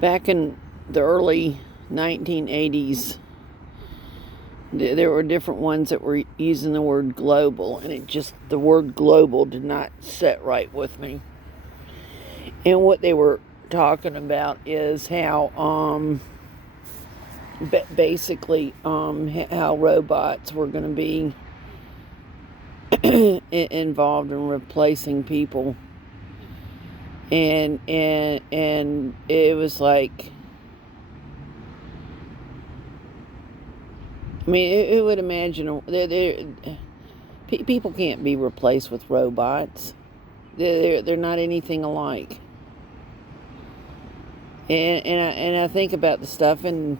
Back in the early 1980s, there were different ones that were using the word global, and the word global did not set right with me. And what they were talking about is how, basically, how robots were going to be involved in replacing people. And it was like, I mean, it would imagine people can't be replaced with robots. They're not anything alike. And I think about the stuff, and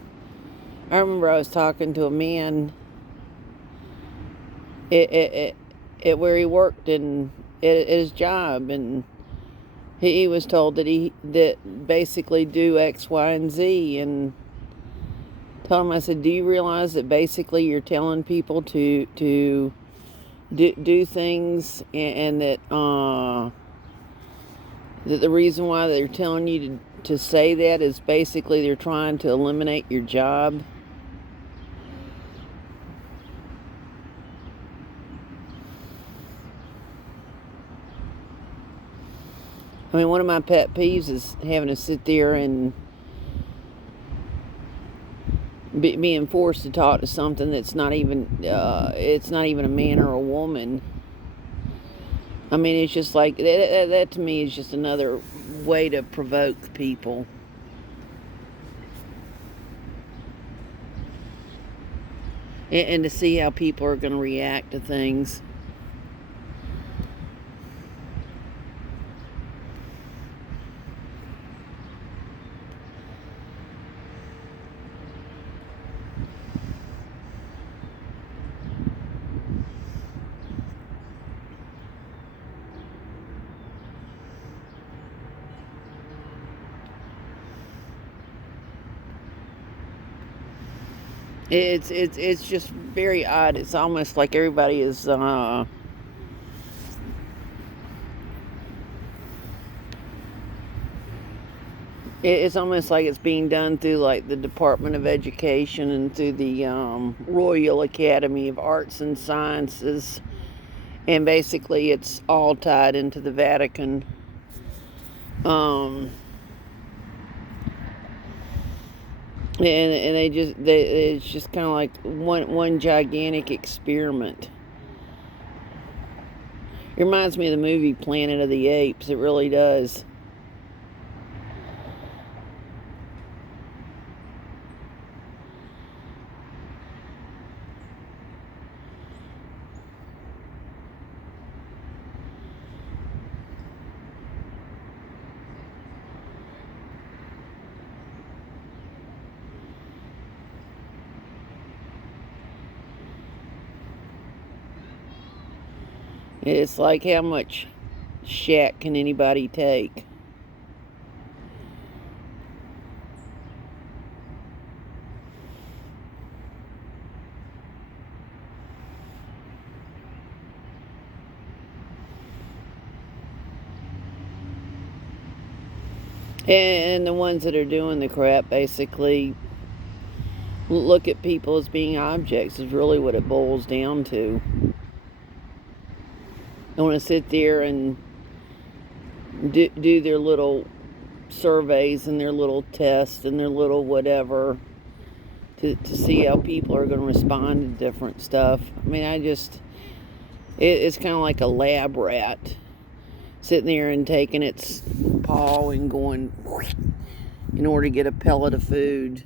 I remember I was talking to a man at where he worked and at his job, and he was told that basically do X, Y, and Z, and told him, I said, do you realize that basically you're telling people to do things, and that the reason why they're telling you to say that is basically they're trying to eliminate your job? I mean, one of my pet peeves is having to sit there and being forced to talk to something that's not even it's not even a man or a woman. I mean, it's just like that to me is just another way to provoke people. And to see how people are going to react to things. It's just very odd. It's almost like everybody is it's almost like it's being done through like the Department of Education and through the Royal Academy of Arts and Sciences, and basically it's all tied into the Vatican. Um, and it's just kind of like one gigantic experiment. It reminds me of the movie Planet of the Apes. It really does. It's like, how much shat can anybody take? And the ones that are doing the crap basically look at people as being objects, is really what it boils down to. They want to sit there and do their little surveys and their little tests and their little whatever to see how people are going to respond to different stuff. I mean, it's kind of like a lab rat sitting there and taking its paw and going in order to get a pellet of food.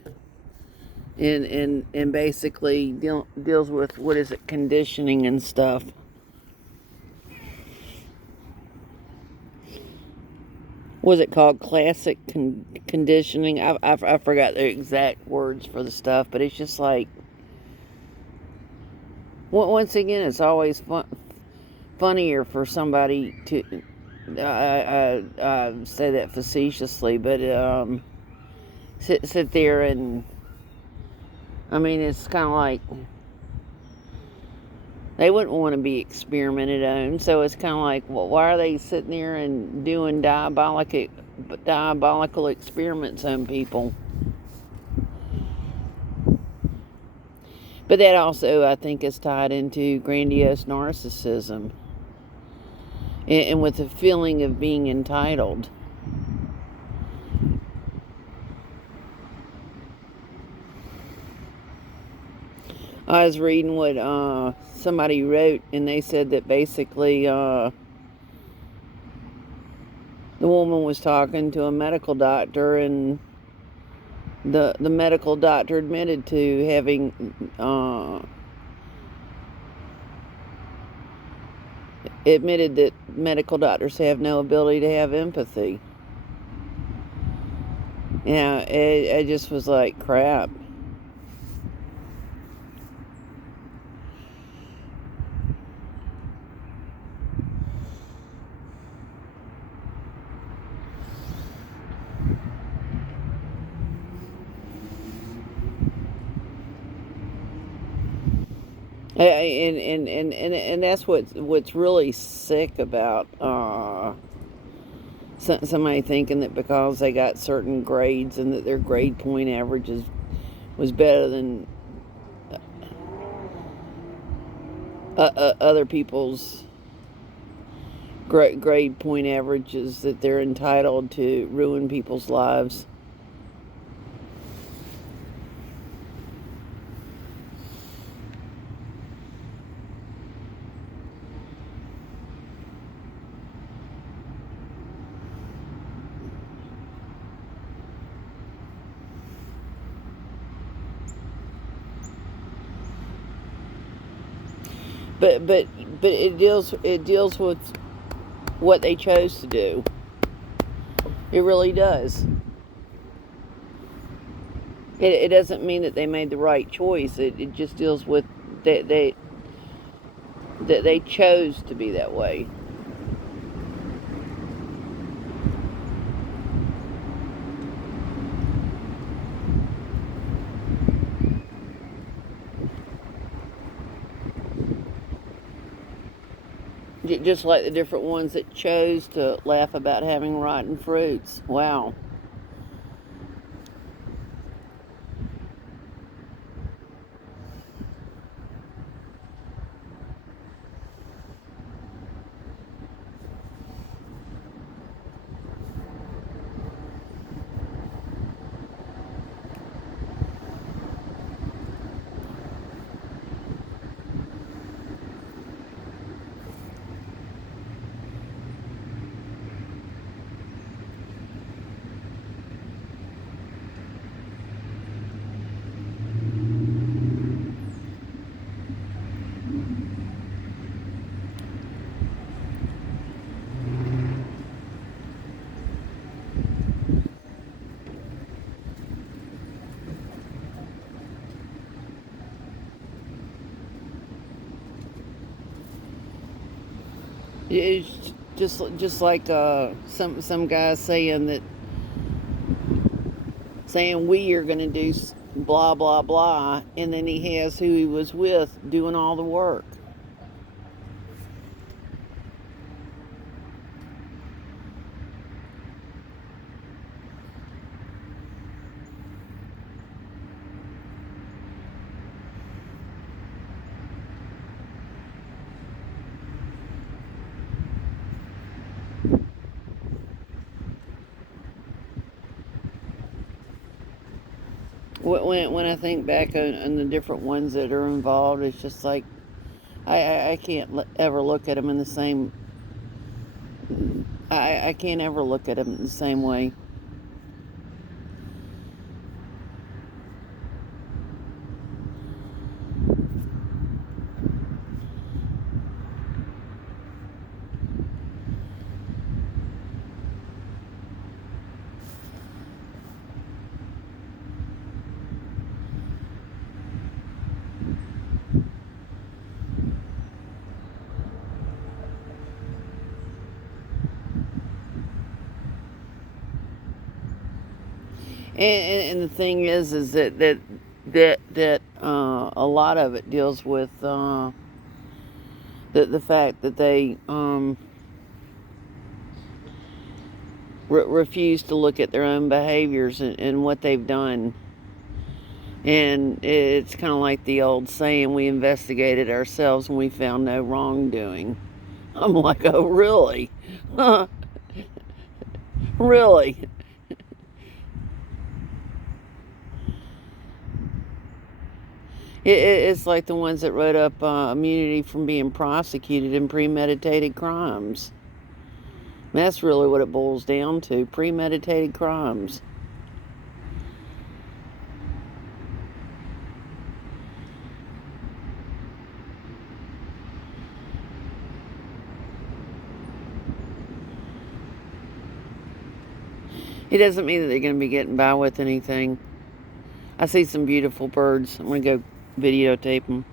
And basically deals with, what is it, conditioning and stuff. Was it called classic conditioning? I forgot the exact words for the stuff, but it's just like, once again, it's always funnier for somebody to, I say that facetiously, but sit there and, I mean, it's kind of like they wouldn't want to be experimented on. So it's kind of like, well, why are they sitting there and doing diabolical experiments on people. But that also, I think, is tied into grandiose narcissism and with the feeling of being entitled. I was reading what somebody wrote, and they said that basically the woman was talking to a medical doctor, and the medical doctor admitted to having admitted that medical doctors have no ability to have empathy. Yeah, it just was like crap. And that's what's really sick about somebody thinking that because they got certain grades and that their grade point averages was better than other people's grade point averages, that they're entitled to ruin people's lives. But it deals with what they chose to do. It really does. It doesn't mean that they made the right choice. It just deals with that they chose to be that way. Just like the different ones that chose to laugh about having rotten fruits. Wow. It's just like some guys saying we are going to do blah blah blah, and then he has who he was with doing all the work. When I think back on the different ones that are involved, it's just like I can't ever look at them in the same. I can't ever look at them in the same way. And the thing is that a lot of it deals with the fact that they refuse to look at their own behaviors and what they've done. And it's kind of like the old saying, we investigated ourselves and we found no wrongdoing. I'm like, oh, really? Really? It's like the ones that wrote up immunity from being prosecuted in premeditated crimes. That's really what it boils down to, premeditated crimes. It doesn't mean that they're going to be getting by with anything. I see some beautiful birds. I'm going to go videotape them.